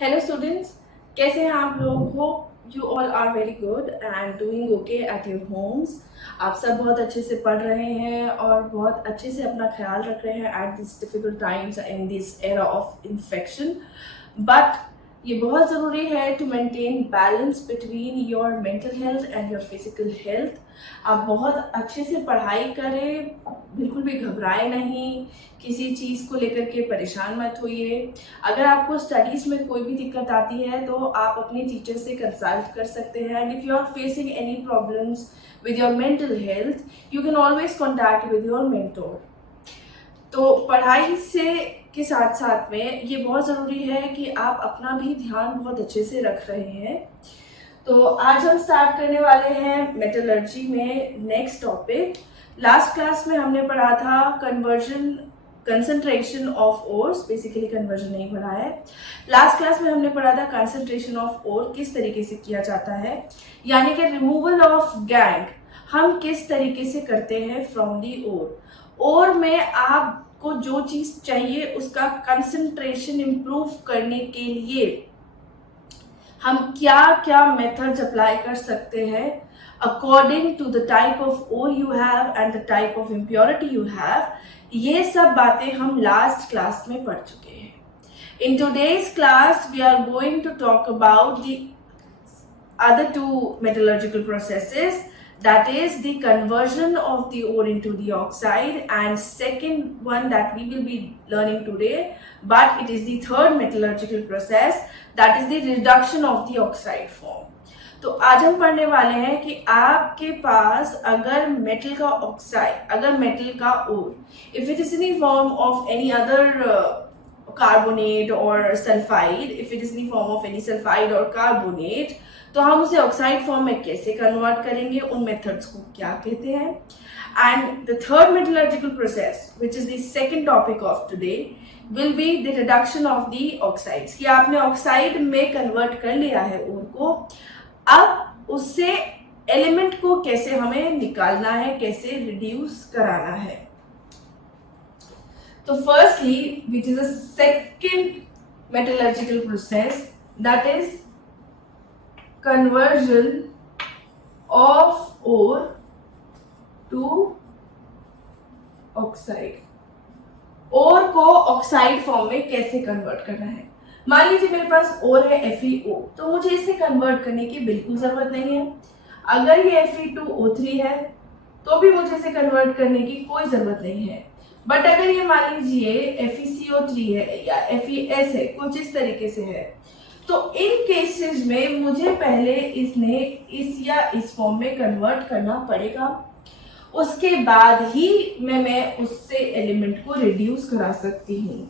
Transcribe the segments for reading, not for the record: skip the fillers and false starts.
Hello students, कैसे हैं आप लोग? Hope you all are very good and doing okay at your homes. आप सब बहुत अच्छे से पढ़ रहे हैं और बहुत अच्छे से अपना ख्याल रख रहे हैं at this difficult times in this era of infection. But ये बहुत ज़रूरी है to maintain balance between your mental health and your physical health. आप बहुत अच्छे से पढ़ाई करें, बिल्कुल भी घबराए नहीं, किसी चीज़ को लेकर के परेशान मत होइए। अगर आपको स्टडीज़ में कोई भी दिक्कत आती है तो आप अपने टीचर से कंसल्ट कर सकते हैं। And if you are facing any problems with your mental health, you can always contact with your mentor. तो पढ़ाई से के साथ साथ में ये बहुत ज़रूरी है कि आप अपना भी ध्यान बहुत अच्छे से रख रहे हैं। तो आज हम स्टार्ट करने वाले हैं मेटलर्जी में नेक्स्ट टॉपिक। लास्ट क्लास में हमने पढ़ा था concentration of ores, basically conversion नहीं पढ़ा है। लास्ट क्लास में हमने पढ़ा था कंसंट्रेशन ऑफ ओर किस तरीके से किया जाता है, यानी कि रिमूवल ऑफ गैंग हम किस तरीके से करते हैं फ्रॉम दी ओर में आपको जो चीज चाहिए उसका कंसंट्रेशन इंप्रूव करने के लिए हम क्या क्या मेथड्स अप्लाई कर सकते हैं according to the type of ore you have and the type of impurity you have. ये सब बातें हम लास्ट क्लास में पढ़ चुके हैं। In today's class we are going to talk about the other two metallurgical processes, that is the conversion of the ore into the oxide, and second one that we will be learning today, but it is the third metallurgical process, that is the reduction of the oxide form. तो आज हम पढ़ने वाले हैं कि आपके पास अगर metal का ऑक्साइड, अगर मेटल का ore, if it is in form of any other carbonate or sulfide, if it is in the form of any sulfide or carbonate, तो हम उसे ऑक्साइड फॉर्म में कैसे कन्वर्ट करेंगे, उन मेथड्स को क्या कहते हैं। And the third metallurgical process which is the second topic of today will be the reduction of the oxides. कि आपने ऑक्साइड में कन्वर्ट कर लिया है ओर को, अब उससे एलिमेंट को कैसे हमें निकालना है, कैसे रिड्यूस कराना है। So firstly, which is a second metallurgical process, that is conversion of ore to oxide। ओर को ऑक्साइड फॉर्म में कैसे कन्वर्ट करना है। मान लीजिए मेरे पास ओर है FeO, तो मुझे इसे कन्वर्ट करने की बिल्कुल जरूरत नहीं है। अगर ये Fe2O3 है तो भी मुझे इसे कन्वर्ट करने की कोई जरूरत नहीं है। बट अगर ये मान लीजिए FeCO3 है या FeS है, कुछ इस तरीके से है, तो इन केसेस में मुझे पहले इस या इस फॉर्म में कन्वर्ट करना पड़ेगा। उसके बाद ही मैं उससे एलिमेंट को रिड्यूस करा सकती हूँ।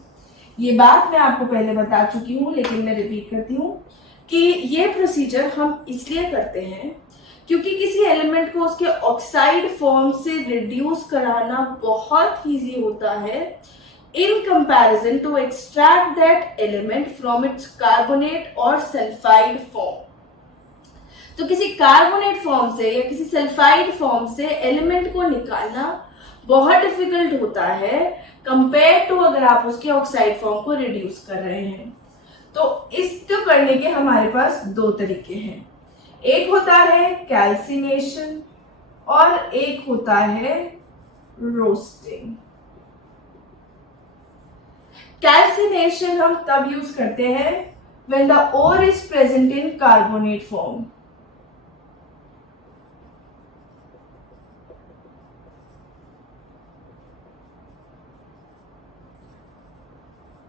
ये बात मैं आपको पहले बता चुकी हूँ, लेकिन मैं रिपीट करती हूँ कि ये प्रोसीजर हम इसलिए करते हैं क्योंकि किसी एलिमेंट को उसके ऑक्साइड फॉर्म से रिड्यूस कराना बहुत इजी होता है in comparison to extract that element from its carbonate और सल्फाइड फॉर्म। तो किसी कार्बोनेट फॉर्म से या किसी सल्फाइड फॉर्म से एलिमेंट को निकालना बहुत डिफिकल्ट होता है कंपेयर टू अगर आप उसके ऑक्साइड फॉर्म को रिड्यूस कर रहे हैं। तो इसको करने के हमारे पास दो तरीके हैं। एक होता है कैल्सिनेशन और एक होता है रोस्टिंग। कैल्सिनेशन हम तब यूज करते हैं when the ore is present in carbonate form।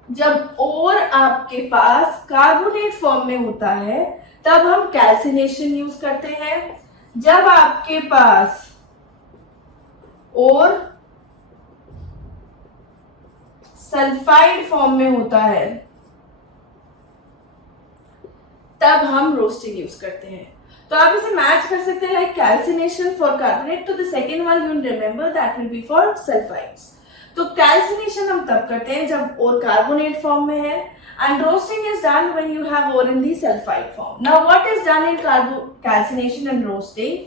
जब ओर आपके पास कार्बोनेट फॉर्म में होता है तब हम कैल्सिनेशन यूज करते हैं। जब आपके पास ओर सल्फाइड फॉर्म में होता है तब हम रोस्टिंग यूज करते हैं। तो आप इसे मैच कर सकते हैं, कैल्सिनेशन फॉर कार्बोनेट, तो the second one you remember that will be for sulphides. तो कैल्सिनेशन हम तब करते हैं जब ओर कार्बोनेट फॉर्म में है, and roasting is done when you have ore in the sulfide form. Now what is done in calcination and roasting?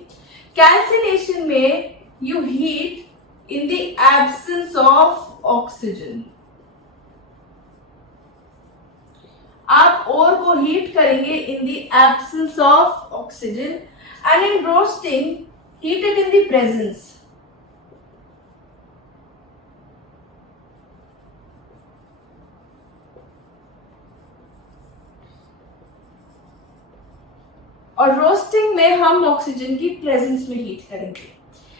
Calcination में you heat in the absence of oxygen। आप ओर को हीट करेंगे इन the absence of oxygen and in roasting heat it in the presence. और roasting में हम oxygen की presence में heat करेंगे।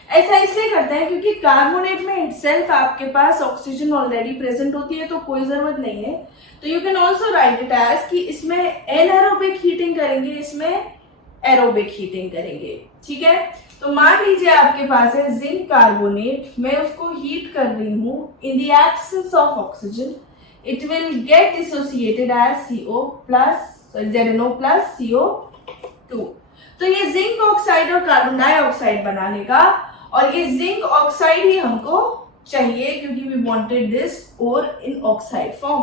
ऐसा इसलिए करते हैं क्योंकि कार्बोनेट में इटसेल्फ आपके पास ऑक्सीजन ऑलरेडी प्रेजेंट होती है, तो कोई जरूरत नहीं है। तो you can also write it as कि इसमें एनएरोबिक हीटिंग करेंगे, इसमें एरोबिक हीटिंग करेंगे। ठीक है, तो मान लीजिए आपके पास है जिंक कार्बोनेट, मैं उसको हीट कर रही हूं in the absence of oxygen, it will get dissociated as CO plus ZNO plus CO2। तो ये जिंक ऑक्साइड और कार्बन डाइऑक्साइड बना लेगा, और ये जिंक ऑक्साइड ही हमको चाहिए क्योंकि वी वांटेड दिस और इन ऑक्साइड फॉर्म।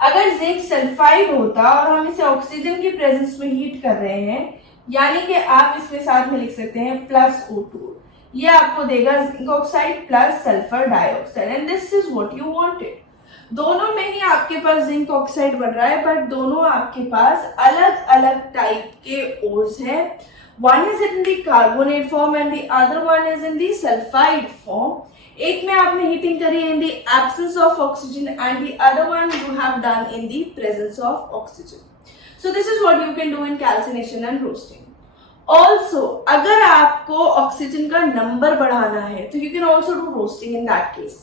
अगर जिंक सल्फाइड होता और हम इसे ऑक्सीजन की प्रेजेंस में हीट कर रहे हैं, यानी कि आप इसमें साथ में लिख सकते हैं प्लस O2, ये आपको देगा zinc oxide plus sulphur dioxide, and this is what you wanted. दोनों में ही आपके पास जिंक ऑक्साइड बन रहा है, बट दोनों आपके पास अलग अलग टाइप के ओर्स हैं। One is in the carbonate form and the other one is in the sulphide form. एक में आपने हीटिंग करी in the absence of oxygen and the other one you have done in the presence of oxygen. So this is what you can do in calcination and roasting. Also अगर आपको oxygen का number बढ़ाना है तो you can also do roasting in that case.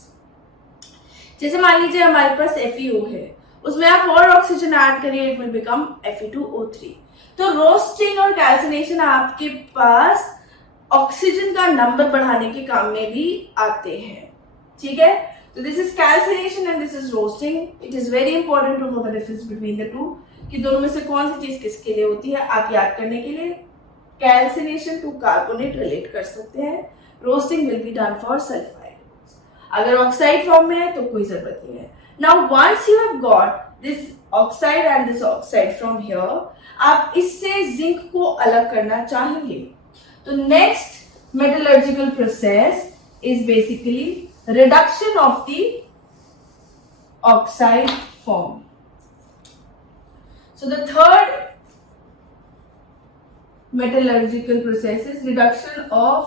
जैसे मान लीजिए हमारे पास FeO है, उसमें आप और ऑक्सीजन ऐड करिए, इट विल बिकम Fe2O3। तो रोस्टिंग और कैल्सिनेशन आपके पास ऑक्सीजन का नंबर बढ़ाने के काम में भी आते हैं। ठीक है, तो this is calcination and this is roasting. It is very important to know the difference between the two, कि दोनों में से कौन सी चीज किसके लिए होती है। आप याद करने के लिए कैल्सिनेशन टू कार्बोनेट रिलेट कर सकते हैं, roasting will be done for sulphide. अगर ऑक्साइड फॉर्म में है तो कोई जरूरत नहीं है। Now once you have got this oxide and this oxide from here, आप इससे जिंक को अलग करना चाहेंगे, तो next metallurgical process is basically reduction of the oxide form. So the third metallurgical process is reduction of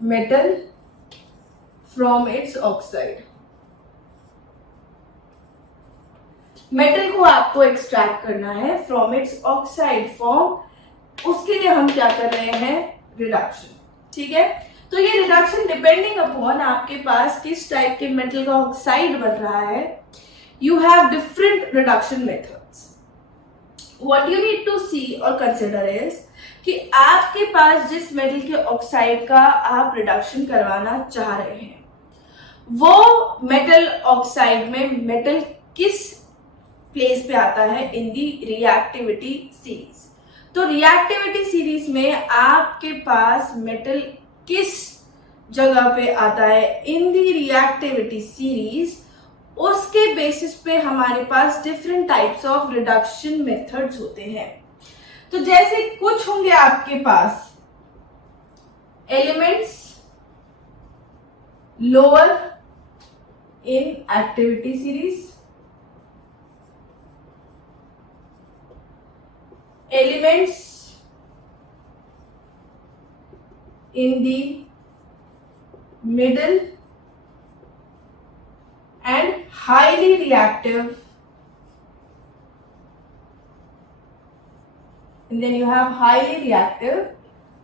metal from its oxide। Metal को आपको एक्सट्रैक्ट करना है फ्रॉम इट्स ऑक्साइड फॉर्म, उसके लिए हम क्या कर रहे हैं, रिडक्शन। ठीक है, तो ये रिडक्शन डिपेंडिंग अपॉन आपके पास किस टाइप के मेटल का ऑक्साइड बन रहा है, you have different reduction methods. What you need to see और कंसिडर इज कि आपके पास जिस मेटल के ऑक्साइड का आप रिडक्शन करवाना चाह रहे हैं, वो मेटल ऑक्साइड में मेटल किस प्लेस पे आता है इन दी रिएक्टिविटी सीरीज। तो रिएक्टिविटी सीरीज में आपके पास मेटल किस जगह पे आता है इन दी रिएक्टिविटी सीरीज, उसके बेसिस पे हमारे पास different types of reduction methods होते हैं। तो जैसे कुछ होंगे आपके पास elements lower in activity series, elements in the middle and highly reactive, and then you have highly reactive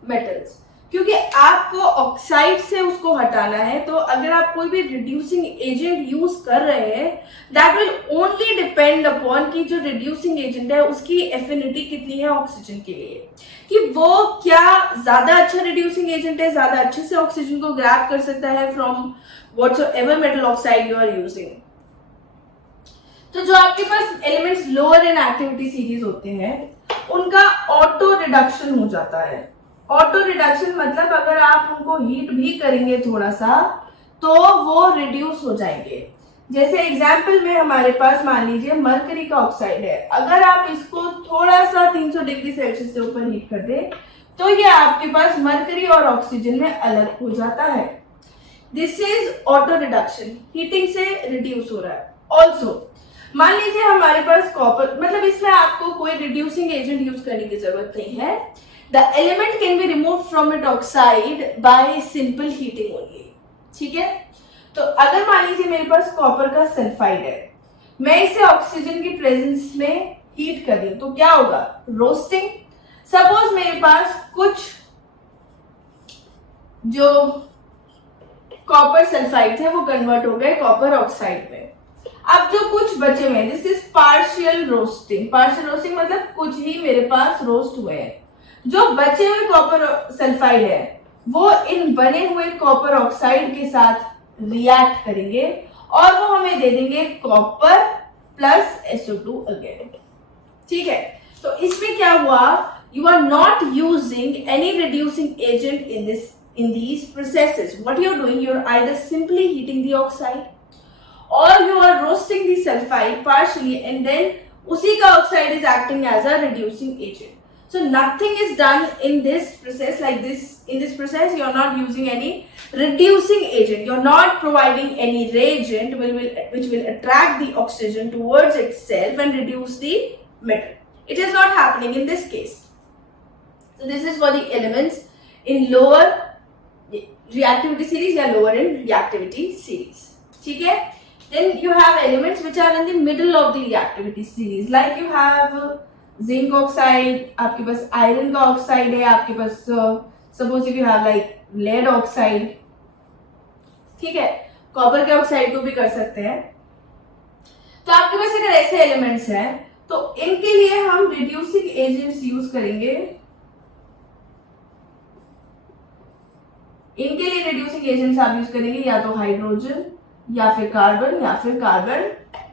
metals। क्योंकि आपको ऑक्साइड से उसको हटाना है, तो अगर आप कोई भी रिड्यूसिंग एजेंट यूज कर रहे हैं, that will only depend upon कि जो रिड्यूसिंग एजेंट है उसकी एफिनिटी कितनी है ऑक्सीजन के लिए, कि वो क्या ज्यादा अच्छा रिड्यूसिंग एजेंट है, ज्यादा अच्छे से ऑक्सीजन को ग्रैब कर सकता है from whatsoever metal oxide you are using. तो जो आपके पास elements lower in activity series होते हैं, उनका ऑटो रिडक्शन हो जाता है। ऑटो रिडक्शन मतलब अगर आप उनको हीट भी करेंगे थोड़ा सा तो वो रिड्यूस हो जाएंगे। जैसे एग्जाम्पल में हमारे पास मान लीजिए मरकरी का ऑक्साइड है, अगर आप इसको थोड़ा सा 300 डिग्री सेल्सियस से ऊपर हीट कर दे तो ये आपके पास मरकरी और ऑक्सीजन में अलग हो जाता है। This is auto reduction, heating से रिड्यूस हो रहा है। ऑल्सो मान लीजिए हमारे पास कॉपर, मतलब इसमें आपको कोई रिड्यूसिंग एजेंट यूज करने की जरूरत नहीं है. The element can be remove from it oxide bye simple heating only. ठीक है, तो अगर मान लीजिए मेरे पास कॉपर का सल्फाइड है, मैं इसे ऑक्सीजन की प्रेजेंस में हीट कर दूं तो क्या होगा, रोस्टिंग. सपोज मेरे पास कुछ जो कॉपर सल्फाइड थे वो कन्वर्ट हो गए कॉपर ऑक्साइड में. अब जो कुछ बचे हुए हैं, this is partial roasting. Partial roasting मतलब कुछ ही मेरे पास रोस्ट हुए हैं. जो बचे हुए कॉपर सल्फाइड है वो इन बने हुए कॉपर ऑक्साइड के साथ रिएक्ट करेंगे और वो हमें दे देंगे कॉपर प्लस SO2 अगेन. ठीक है, तो इसमें क्या हुआ, you are not using any reducing agent in these processes. What you're doing, you're either simply heating the oxide or you are roasting the sulfide partially and then usi ka oxide is acting as a reducing agent. So nothing is done in this process like this. In this process you are not using any reducing agent. You are not providing any reagent which will attract the oxygen towards itself and reduce the metal. It is not happening in this case. So this is for the elements in lower reactivity series या lower in reactivity series. ठीक है, then you have elements which are in the middle of the reactivity series, like you have zinc oxide, आपके पास iron का oxide है, आपके पास suppose if you have like lead oxide. ठीक है, copper के oxide को भी कर सकते हैं. तो आपके पास अगर ऐसे एलिमेंट्स हैं तो इनके लिए हम रिड्यूसिंग एजेंट्स यूज करेंगे. इनके लिए रिड्यूसिंग एजेंट्स आप यूज करेंगे या तो हाइड्रोजन या फिर कार्बन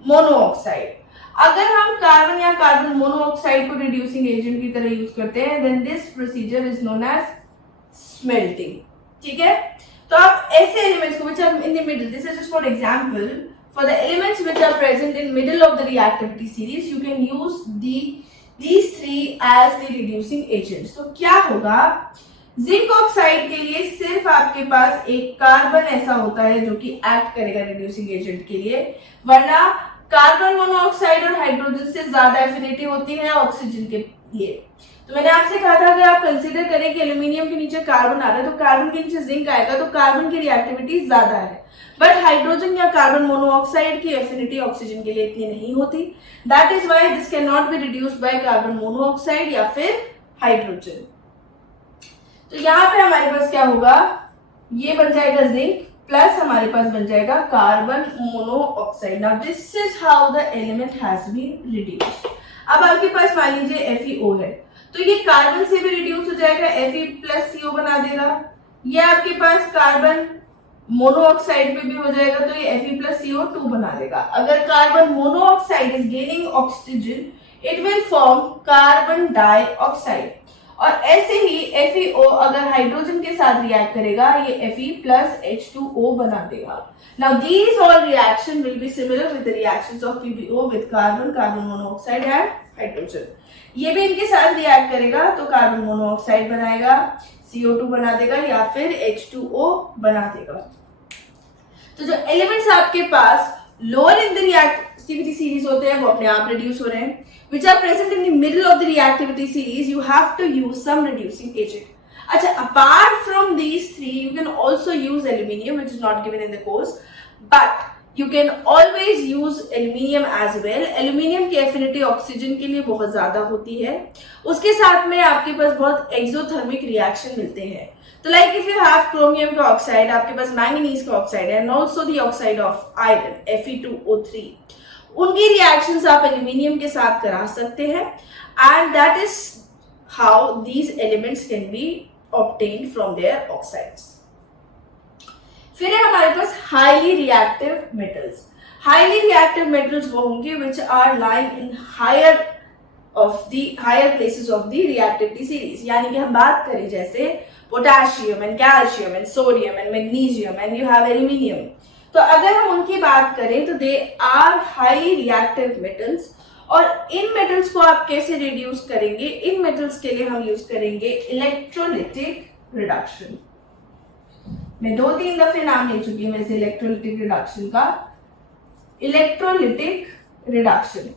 मोनोऑक्साइड. अगर हम कार्बन या कार्बन मोनोऑक्साइड को रिड्यूसिंग एजेंट की तरह यूज करते हैं then this procedure is known as smelting. ठीक है, तो आप ऐसे एलिमेंट्स को which are in the middle, this is just for example, for the elements which are present in middle of the reactivity series you can use these three as the reducing agents. तो क्या होगा, zinc oxide के लिए सिर्फ आपके पास एक carbon ऐसा होता है जो कि एक्ट करेगा रिड्यूसिंग एजेंट के लिए, वरना कार्बन मोनोऑक्साइड और हाइड्रोजन से ज्यादा एफिनिटी होती है ऑक्सीजन के लिए. तो मैंने आपसे कहा था अगर आप कंसीडर करें कि एल्यूमिनियम के नीचे कार्बन आ रहा है तो कार्बन के नीचे जिंक आएगा तो कार्बन की रिएक्टिविटी ज्यादा है, बट हाइड्रोजन या कार्बन मोनोऑक्साइड की एफिनिटी ऑक्सीजन के लिए इतनी नहीं होती. That is why this can not be reduced by carbon monoxide या फिर हाइड्रोजन. तो यहाँ पे हमारे पास क्या होगा, ये बन जाएगा जिंक प्लस हमारे पास बन जाएगा carbon monoxide. Now this is how the element has been reduced. अब आपके पास मान लीजिए FeO है तो ये कार्बन से भी रिड्यूस हो जाएगा, Fe प्लस CO बना देगा. ये आपके पास कार्बन मोनोऑक्साइड पे भी हो जाएगा तो ये Fe प्लस CO2 बना देगा. अगर carbon monoxide is gaining oxygen it will form carbon dioxide. और ऐसे ही FeO अगर हाइड्रोजन के साथ रिएक्ट करेगा ये Fe प्लस H2O बना देगा. Now these all reaction will be similar with the reactions of PbO with carbon monoxide and hydrogen. ये भी इनके साथ रिएक्ट करेगा तो कार्बन मोनोऑक्साइड बनाएगा, CO2 बना देगा या फिर H2O बना देगा. तो जो एलिमेंट्स आपके पास lower in the reactivity series होते हैं वो अपने आप रिड्यूस हो रहे हैं. Which are present in the middle of the reactivity series, you have to use some reducing agent. अच्छा, apart from these three, you can also use aluminium, which is not given in the course, but you can always use aluminium as well. Aluminium की affinity oxygen के लिए बहुत ज्यादा होती है, उसके साथ में आपके पास बहुत एक्सोथर्मिक रिएक्शन मिलते हैं. तो like if you have chromium का ऑक्साइड, आपके पास मैंगनीज का ऑक्साइड है and also the oxide of iron Fe2O3, उनकी रिएक्शंस आप एल्यूमिनियम के साथ करा सकते हैं and that is how these elements can be obtained from their oxides. फिर है हमारे पास highly reactive metals. Highly reactive metals वो होंगे which are lying in higher places of the reactivity series. यानी कि हम बात करें जैसे potassium and calcium and sodium and magnesium and you have aluminium. तो अगर हम उनकी बात करें तो they are highly reactive metals. और इन मेटल्स को आप कैसे रिड्यूस करेंगे, इन मेटल्स के लिए हम यूज करेंगे इलेक्ट्रोलिटिक रिडक्शन. मैं 2-3 दफे नाम ले चुकी हूं वैसे इलेक्ट्रोलिटिक रिडक्शन का. Electrolytic reduction.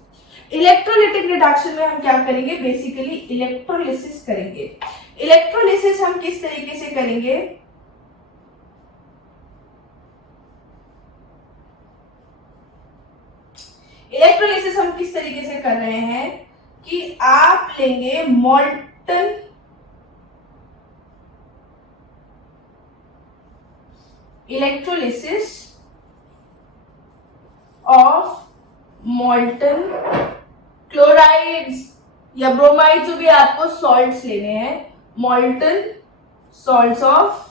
इलेक्ट्रोलिटिक रिडक्शन में हम क्या करेंगे, बेसिकली इलेक्ट्रोलिसिस करेंगे। इलेक्ट्रोलिसिस हम किस तरीके से करेंगे, इलेक्ट्रोलिसिस हम किस तरीके से कर रहे हैं कि आप लेंगे molten electrolysis of molten chlorides या ब्रोमाइड, जो भी आपको सॉल्ट्स लेने हैं, molten salts of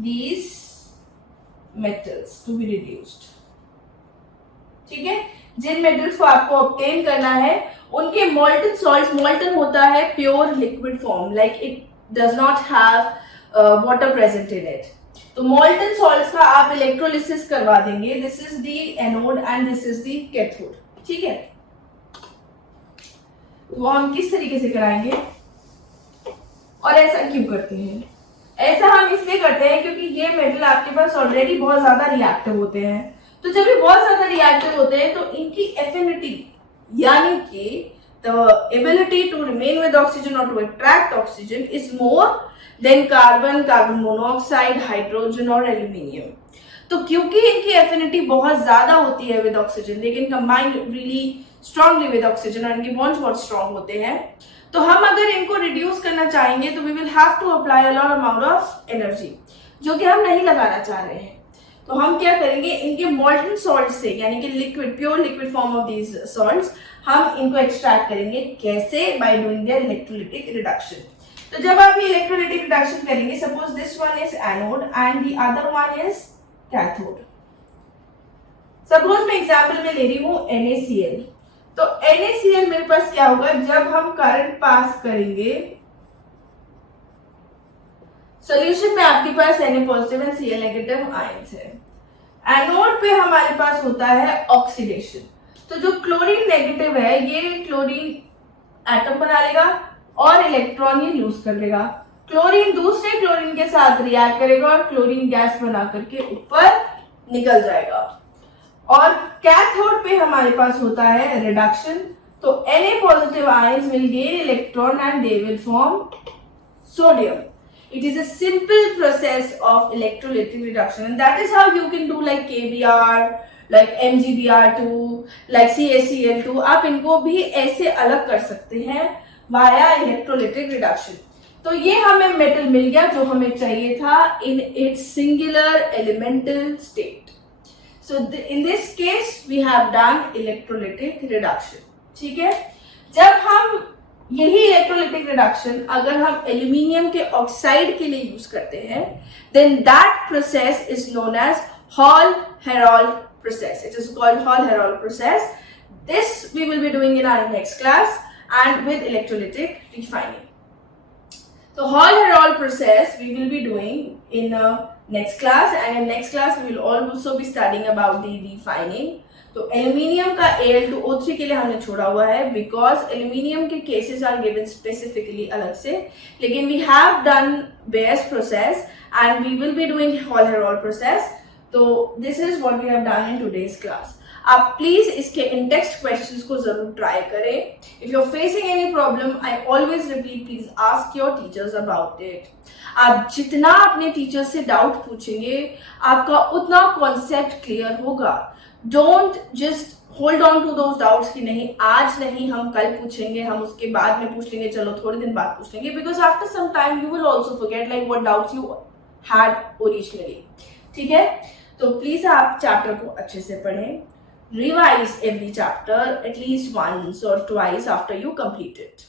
these metals to be reduced. ठीक है, जिन मेटल्स को आपको ऑब्टेन करना है उनके मॉल्टन सॉल्ट्स, मॉल्टन होता है pure liquid form, like it does not have water present in it. तो मॉल्टन सॉल्ट्स का आप इलेक्ट्रोलिसिस करवा देंगे। This is the anode and this is the cathode. ठीक है, तो हम किस तरीके से कराएंगे और ऐसा क्यों करते हैं? ऐसा हम इसलिए करते हैं क्योंकि ये मेटल आपके पास ऑलरेडी बहुत ज्यादा रिएक्टिव होते हैं। तो जब ये बहुत ज्यादा रिएक्टिव होते हैं तो इनकी एफिनिटी यानी कि the ability to remain with oxygen or to attract oxygen is more than carbon, carbon monoxide, hydrogen और aluminium। तो क्योंकि इनकी एफिनिटी बहुत ज्यादा होती है with oxygen, they can combine really strongly with oxygen और इनके बॉन्ड्स बहुत स्ट्रॉन्ग होते हैं। तो हम अगर इनको रिड्यूस करना चाहेंगे तो we will have to apply a lot amount of energy, जो कि हम नहीं लगाना चाह रहे हैं। तो हम क्या करेंगे, इनके मॉल्टन सॉल्ट से यानी कि liquid, pure liquid form of these salts, हम इनको एक्सट्रैक्ट करेंगे। कैसे? By doing their electrolytic reduction. तो जब आप ये इलेक्ट्रोलिटिक रिडक्शन करेंगे, suppose this one is anode and the other one is cathode. Suppose मैं एग्जांपल में ले रही हूं NaCl। तो NaCl मेरे पास क्या होगा, जब हम करंट पास करेंगे सॉल्यूशन में आपके पास Na positive and Cl negative ions है। एनोड पे हमारे पास होता है ऑक्सीडेशन। तो जो क्लोरीन नेगेटिव है ये क्लोरीन एटम बना लेगा और इलेक्ट्रॉन ये लूज कर लेगा। क्लोरीन दूसरे क्लोरीन के साथ रिएक्ट करेगा और क्लोरीन गैस बना करके ऊपर निकल जाएगा। और कैथोड पे हमारे पास होता है रिडक्शन। तो Na positive ions will gain electron and they will form sodium. It is a simple process of electrolytic reduction, and that is how you can do like KBr, like MgBr2, like CaCl2। आप इनको भी ऐसे अलग कर सकते हैं via electrolytic reduction। तो ये हमें मेटल मिल गया जो हमें चाहिए था in its singular elemental state। So in this case we have done electrolytic reduction। ठीक है, जब हम यही इलेक्ट्रोलिटिक रिडक्शन अगर हम एल्यूमिनियम के ऑक्साइड के लिए यूज करते हैं, then that process is known as Hall Heroult process. It is called Hall Heroult process. This we will be doing in our next class and with electrolytic refining. तो Hall Heroult process we will be doing in next class, and in next class we will also be studying about the refining। तो aluminium का Al2O3 के लिए हमने छोड़ा हुआ है because aluminium के केसेस आर गिवन स्पेसिफिकली अलग से, लेकिन we have done Bayer's process and we will be doing Hall Heroult process. तो this is what we have done in today's class. आप प्लीज इसके इन टेक्स्ट क्वेश्चंस को जरूर try करें। If you are facing any problem, I always repeat, please ask your teachers about it. आप जितना अपने teacher से डाउट पूछेंगे आपका उतना कॉन्सेप्ट क्लियर होगा। Don't just hold on to those doubts कि नहीं आज नहीं, हम कल पूछेंगे, हम उसके बाद में पूछ लेंगे, चलो थोड़े दिन बाद पूछ लेंगे, because after some time you will also forget like what doubts you had originally. ठीक है, तो प्लीज आप चैप्टर को अच्छे से पढ़ें। Revise every chapter at least once or twice after you complete it।